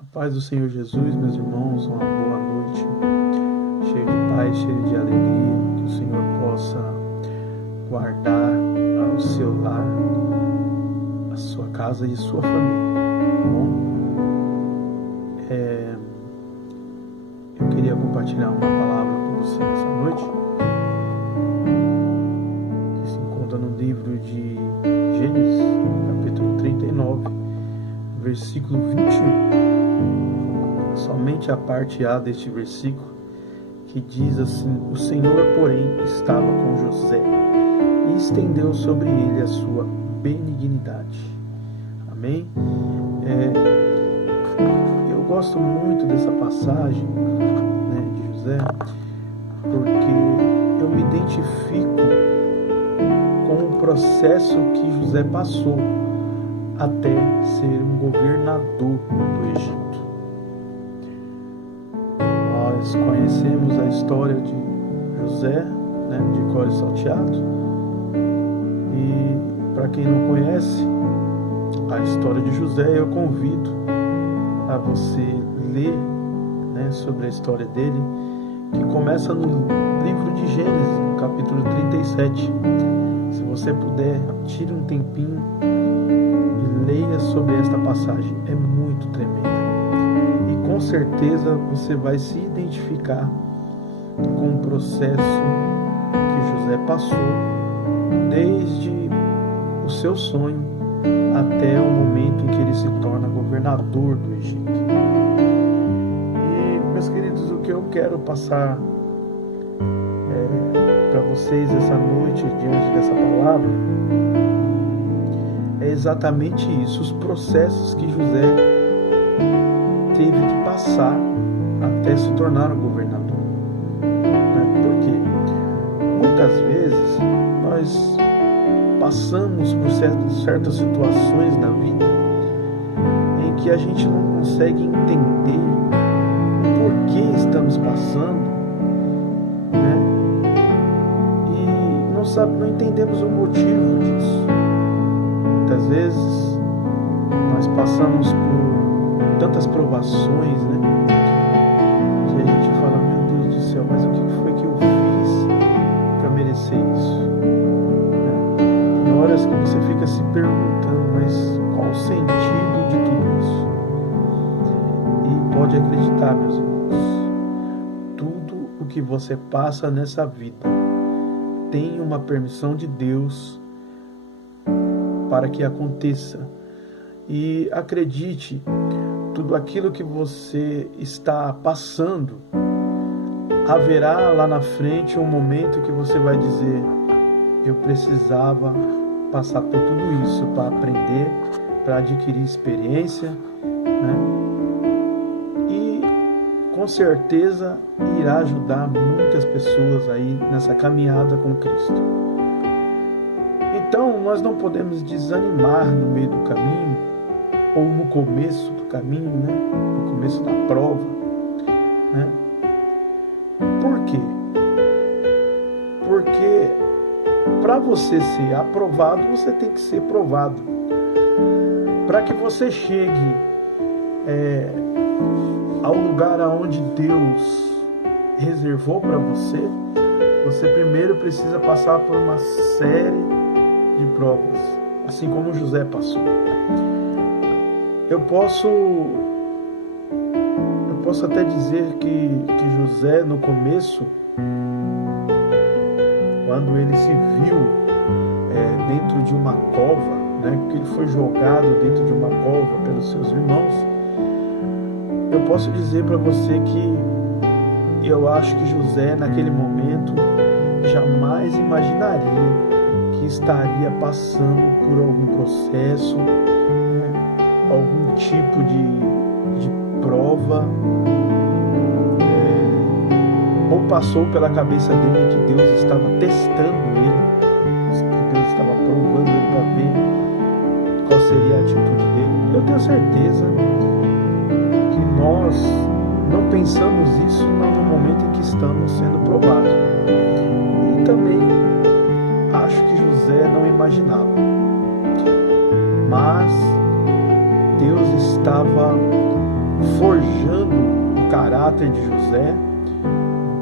A paz do Senhor Jesus, meus irmãos, uma boa noite, cheio de paz, cheio de alegria, que o Senhor possa guardar o seu lar, a sua casa e a sua família, tá bom? Eu queria compartilhar uma palavra com você nessa noite, que se encontra no livro de Gênesis, capítulo 39, versículo 21. Somente a parte A deste versículo, que diz assim: o Senhor, porém, estava com José e estendeu sobre ele a sua benignidade. Amém? Eu gosto muito dessa passagem, de José, porque eu me identifico com o processo que José passou até ser um governador do Egito. Nós conhecemos a história de José, de cor e salteado, e para quem não conhece a história de José, eu convido a você ler sobre a história dele, que começa no livro de Gênesis, no capítulo 37. Se você puder, tire um tempinho e leia sobre esta passagem, é muito tremenda. E com certeza você vai se identificar com o processo que José passou, desde o seu sonho até o momento em que ele se torna governador do Egito. E, meus queridos, o que eu quero passar para vocês essa noite, diante dessa palavra, é exatamente isso, os processos que José teve que passar até se tornar um governador. Porque muitas vezes nós passamos por certas situações na vida em que a gente não consegue entender o porquê estamos passando, e não entendemos o motivo disso. Muitas vezes nós passamos por tantas provações, que a gente fala: meu Deus do céu, mas o que foi que eu fiz para merecer isso? Tem horas que você fica se perguntando, mas qual o sentido de tudo isso? E pode acreditar, meus irmãos, tudo o que você passa nessa vida tem uma permissão de Deus para que aconteça. E acredite, tudo aquilo que você está passando, haverá lá na frente um momento que você vai dizer: eu precisava passar por tudo isso para aprender, para adquirir experiência, e com certeza irá ajudar muitas pessoas aí nessa caminhada com Cristo. Então nós não podemos desanimar no meio do caminho, ou no começo do caminho, no começo da prova. Por quê? Porque para você ser aprovado, você tem que ser provado. Para que você chegue ao lugar aonde Deus reservou para você, você primeiro precisa passar por uma série de provas, assim como José passou. Eu posso até dizer que José, no começo, quando ele se viu dentro de uma cova, que ele foi jogado dentro de uma cova pelos seus irmãos, eu posso dizer para você que eu acho que José, naquele momento, jamais imaginaria que estaria passando por algum processo, algum tipo de prova, ou passou pela cabeça dele que Deus estava testando ele, que Deus estava provando ele para ver qual seria a atitude dele. Eu tenho certeza que nós não pensamos isso no momento em que estamos sendo provados. E também acho que José não imaginava. Mas Deus estava forjando o caráter de José,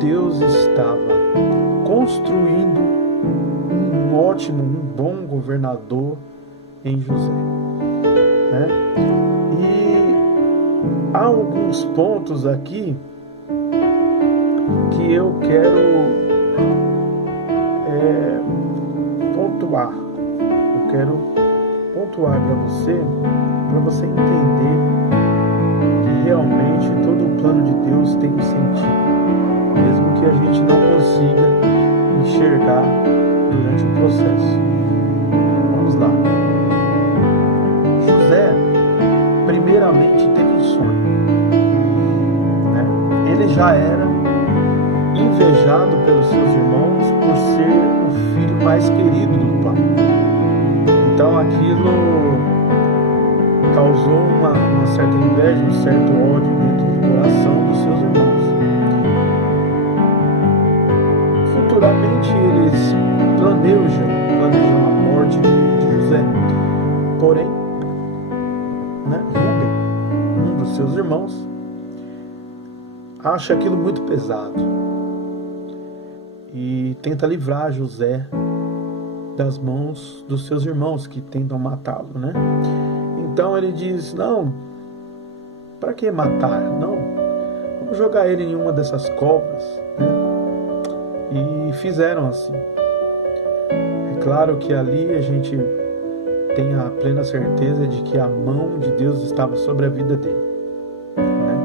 Deus estava construindo um ótimo, um bom governador em José, né? E há alguns pontos aqui que eu quero pontuar. Eu quero pontuar para você entender que realmente todo o plano de Deus tem um sentido, mesmo que a gente não consiga enxergar durante o processo. Vamos lá. José, primeiramente, teve um sonho, né? Ele já era invejado pelos seus irmãos por ser o filho mais querido do pai. Então aquilo causou uma certa inveja, um certo ódio dentro do coração dos seus irmãos. Futuramente eles planejam a morte de José. Porém, né, Rúben, um dos seus irmãos, acha aquilo muito pesado e tenta livrar José das mãos dos seus irmãos que tentam matá-lo, né? Então ele diz: não, para que matar? Não, vamos jogar ele em uma dessas covas, né? E fizeram assim. É claro que ali a gente tem a plena certeza de que a mão de Deus estava sobre a vida dele, né?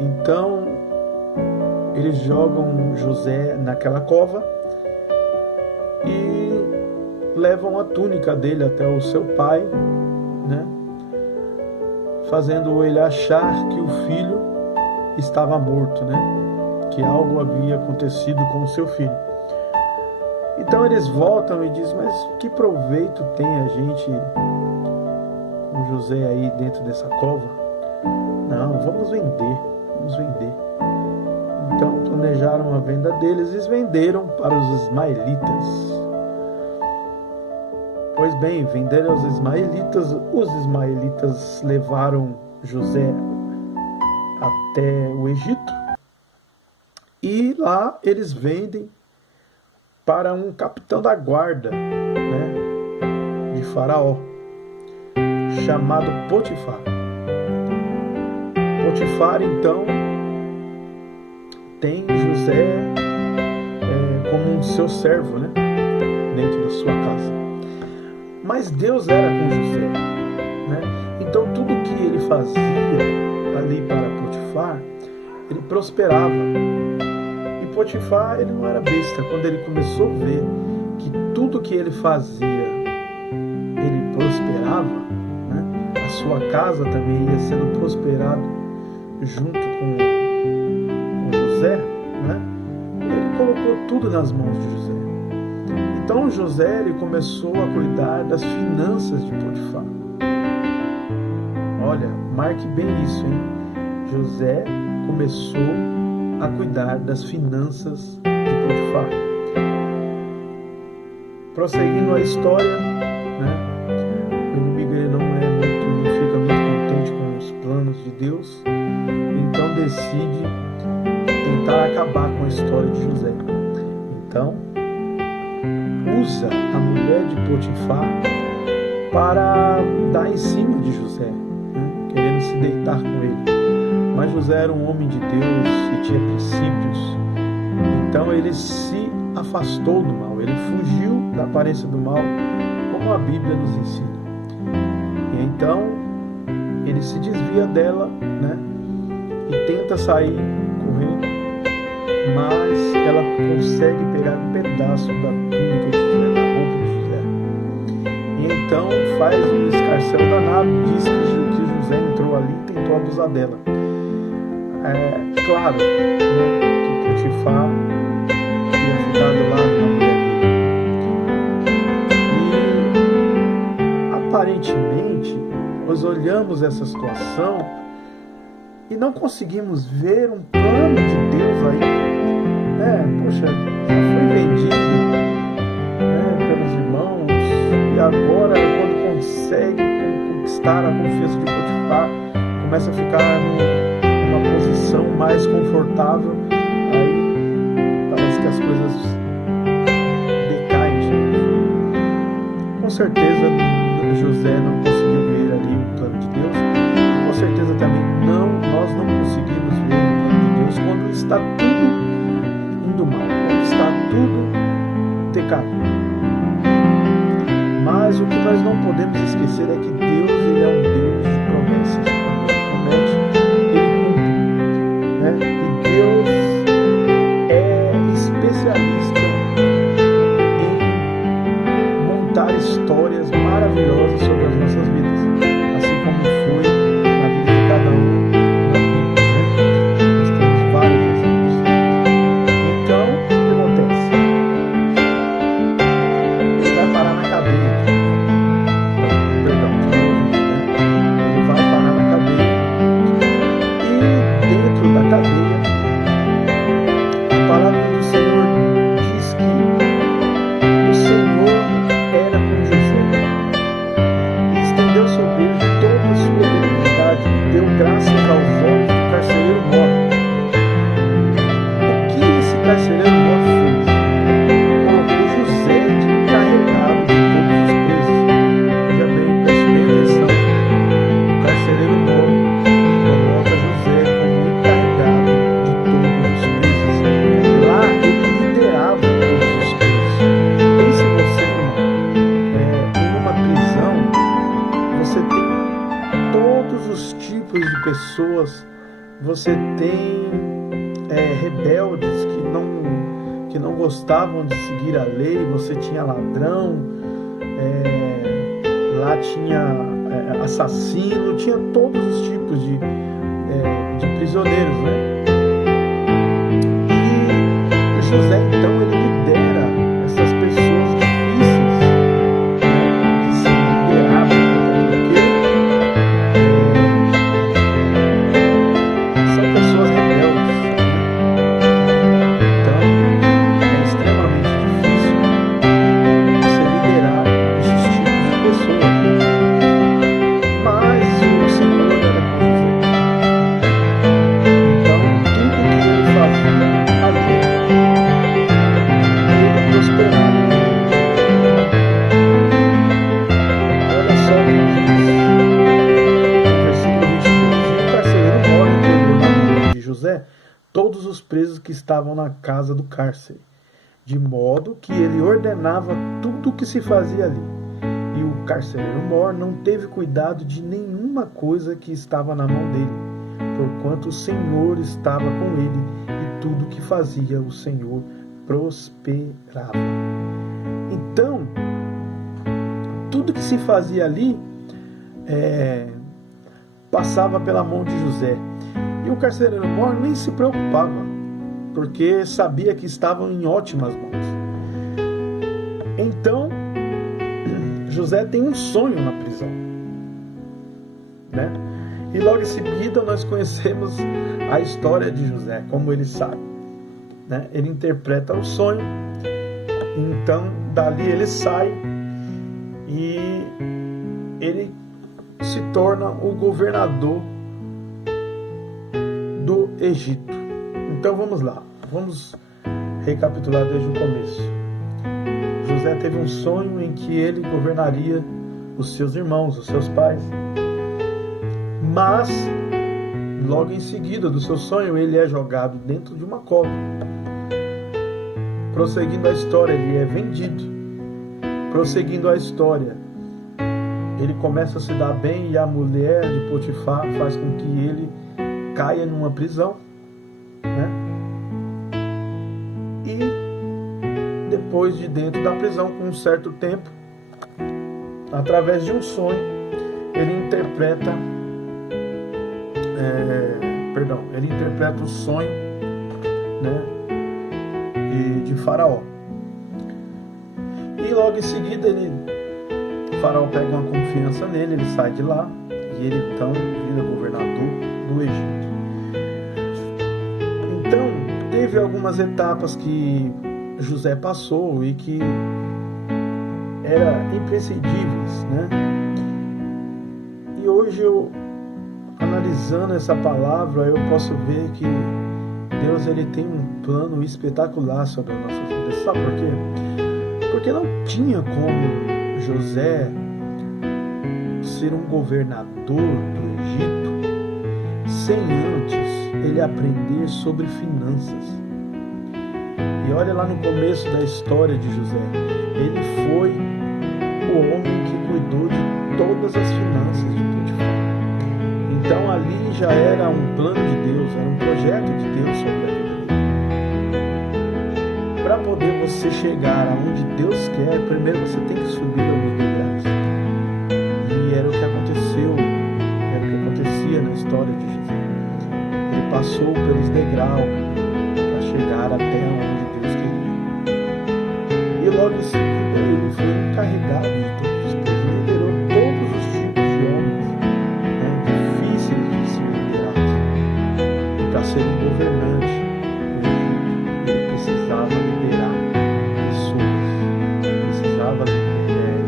Então eles jogam José naquela cova e levam a túnica dele até o seu pai, né? Fazendo ele achar que o filho estava morto, né? Que algo havia acontecido com o seu filho. Então eles voltam e dizem: mas que proveito tem a gente com José aí dentro dessa cova? Não, vamos vender. Então planejaram a venda deles e venderam para os ismaelitas. Pois bem, venderam aos ismaelitas. Os ismaelitas levaram José até o Egito e lá eles vendem para um capitão da guarda, né, de Faraó, chamado Potifar. Potifar então tem José como um seu servo, né, dentro da sua casa. Mas Deus era com José, né? Então tudo que ele fazia ali para Potifar, ele prosperava. E Potifar, ele não era besta. Quando ele começou a ver que tudo que ele fazia, ele prosperava, né? A sua casa também ia sendo prosperado junto com José, né? Ele colocou tudo nas mãos de José. Então José, ele começou a cuidar das finanças de Potifar. Olha, marque bem isso, hein? José começou a cuidar das finanças de Potifar. Prosseguindo a história, né? O inimigo ele não fica muito contente com os planos de Deus, então decide tentar acabar com a história de José. Então usa a mulher de Potifar para dar em cima de José, né? Querendo se deitar com ele. Mas José era um homem de Deus e tinha princípios. Então ele se afastou do mal, ele fugiu da aparência do mal, como a Bíblia nos ensina. E então ele se desvia dela, né? E tenta sair correndo, mas ela consegue pegar um pedaço da túnica de José, da roupa de José. E então faz um escarcéu danado, diz que José entrou ali e tentou abusar dela. Claro, né, que Potifar tinha ficado lá na mulher dele. E aparentemente nós olhamos essa situação e não conseguimos ver um plano de Deus aí. Poxa, já foi vendido, né, pelos irmãos, e agora quando consegue conquistar a confiança de Potifar, começa a ficar numa posição mais confortável, aí parece que as coisas decaem de novo. Com certeza José não conseguiu ver ali o plano de Deus, e com certeza também nós não conseguimos ver o plano de Deus quando está tudo indo mal, quando está tudo decaindo. Mas o que nós não podemos esquecer é que Deus, Ele é um Deus de promessas. Quando Ele promete, Ele cumpre, né? E Deus é especialista em montar histórias maravilhosas sobre as nossas vidas, assim como foi na vida de cada um na Bíblia, né? Nós temos vários exemplos. Então, o que acontece? Ele vai parar na cadeia. Ele vai parar na cadeia. E dentro da cadeia, a palavra do Senhor diz que o Senhor era com José e estendeu sobre ele toda a sua benignidade e deu graças aos olhos do carcereiro mor. O que esse carcereiro mor fez? Colocou José de encarregado de todos os presos. Veja bem, preste bem atenção. O carcereiro mor coloca José como encarregado de todos os presos. Lá ele liderava todos os presos. Pense você, irmão, em uma prisão, você tem todos os tipos de pessoas. Você tem rebeldes que não gostavam de seguir a lei. Você tinha ladrão, lá tinha assassino, tinha todos os tipos de prisioneiros, né? E José, então, ele lidera essas pessoas difíceis, né, de ser lideradas, porque são pessoas rebeldes, né? Então, é extremamente difícil você liderar esses tipos de pessoas. Mas o Senhor era com José. Então, tudo que ele fazia ali, ele prosperava. Olha só o que diz no versículo 22. E o carcereiro mor entregou na mão de José todos os presos que estavam na casa do cárcere, de modo que ele ordenava tudo o que se fazia ali. E o carcereiro mor não teve cuidado de nenhuma coisa que estava na mão dele, porquanto o Senhor estava com ele, e tudo que fazia o Senhor prosperava. Então, tudo que se fazia ali passava pela mão de José. E o carcereiro mor nem se preocupava, porque sabia que estavam em ótimas mãos. Então, José tem um sonho na prisão, né? E logo em seguida nós conhecemos a história de José, como ele sabe, né? Ele interpreta o sonho, então dali ele sai e ele se torna o governador do Egito. Então vamos lá, vamos recapitular desde o começo. José teve um sonho em que ele governaria os seus irmãos, os seus pais. Mas, logo em seguida do seu sonho, ele é jogado dentro de uma cova. Prosseguindo a história, ele é vendido. Prosseguindo a história, ele começa a se dar bem e a mulher de Potifar faz com que ele caia numa prisão, né? E depois de dentro da prisão, com um certo tempo, através de um sonho, ele interpreta o sonho, né, de Faraó. E logo em seguida Faraó pega uma confiança nele, ele sai de lá e ele então vira governador do Egito. Então teve algumas etapas que José passou e que eram imprescindíveis, né? E hoje eu, analisando analisando essa palavra, eu posso ver que Deus ele tem um plano espetacular sobre a nossa vida. Sabe por quê? Porque não tinha como José ser um governador do Egito sem antes ele aprender sobre finanças. E olha lá no começo da história de José, ele foi o homem que cuidou de todas as finanças de Potifar. Então ali já era um plano de Deus, era um projeto de Deus sobre a vida dele. Para poder você chegar aonde Deus quer, primeiro você tem que subir alguns degraus. E era o que aconteceu, era o que acontecia na história de José. Ele passou pelos degraus para chegar até onde Deus queria. E logo em seguida ele foi encarregado de todos os povos, liderou todos os tipos de homens, difíceis de se liderar. E para ser um governante do Egito, ele precisava liderar pessoas, precisava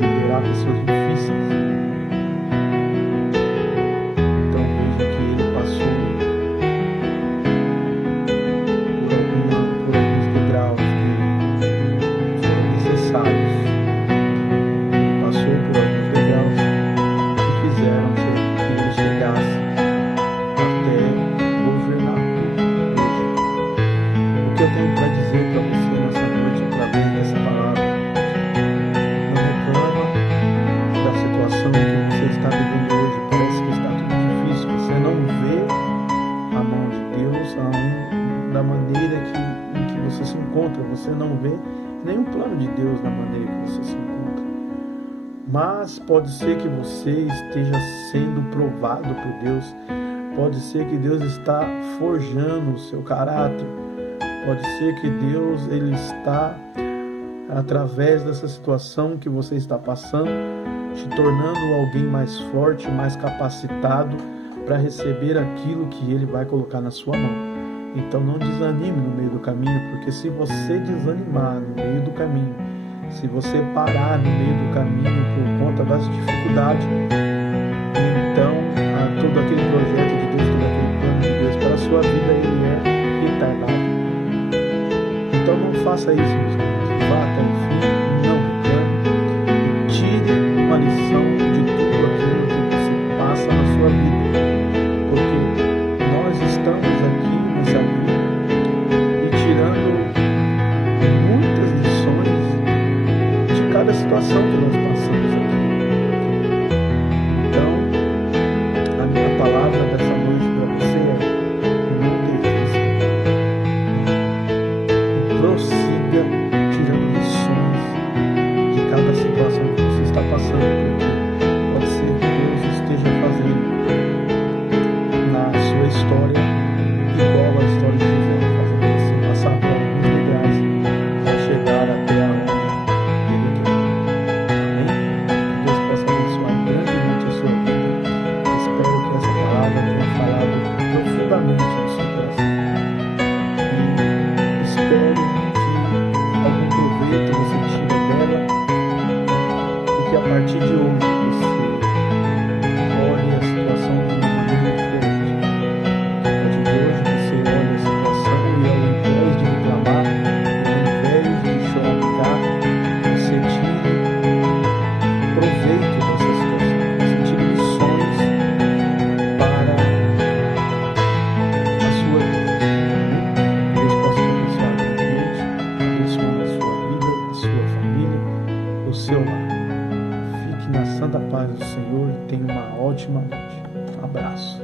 liderar pessoas difíceis. Então veja que ele passou por alguns degraus que foram necessários. Passou por alguns degraus que fizeram que ele chegasse até governar tudo. O que eu tenho para dizer para você nessa noite, através dessa palavra, não reclama da situação que você está vivendo hoje. Parece que está tudo difícil, você não vê a mão de Deus da maneira em que você se encontra, você não vê nenhum plano de Deus da maneira que você se encontra. Mas pode ser que você esteja sendo provado por Deus, pode ser que Deus está forjando o seu caráter, pode ser que Deus ele está, através dessa situação que você está passando, te tornando alguém mais forte, mais capacitado para receber aquilo que Ele vai colocar na sua mão. Então não desanime no meio do caminho, porque se você desanimar no meio do caminho, se você parar no meio do caminho por conta das dificuldades, então todo aquele projeto de Deus, todo aquele plano de Deus para a sua vida, ele é retardado. Então não faça isso, meus irmãos. Vá até o fim, não reclame, tire uma lição de tudo aquilo que você passa na sua vida, porque nós estamos aqui nessa vida e tirando muitas lições de cada situação que nós passamos aqui. Então, a minha palavra dessa noite para você é: não desista. Prossiga tirando lições de cada situação que você está passando, porque pode ser que Deus esteja fazendo na sua história igual a história de José, fazendo você passar por alguns degraus para chegar até onde Ele quer. Amém? Que Deus possa abençoar grandemente a sua vida. Espero que essa palavra tenha falado profundamente no seu coração. E espero que algum proveito você tire dela e que a partir de hoje você olhe a situação de uma maneira diferente. Que a partir de hoje você olhe a situação e ao invés de reclamar, ao invés de chorar, você tire proveito dessa situação, você tire lições para a sua vida. Deus possa te abençoar grandemente, abençoando a sua vida, a sua família, o seu lar. Fique na santa paz do Senhor e tenha uma ótima noite. Um abraço.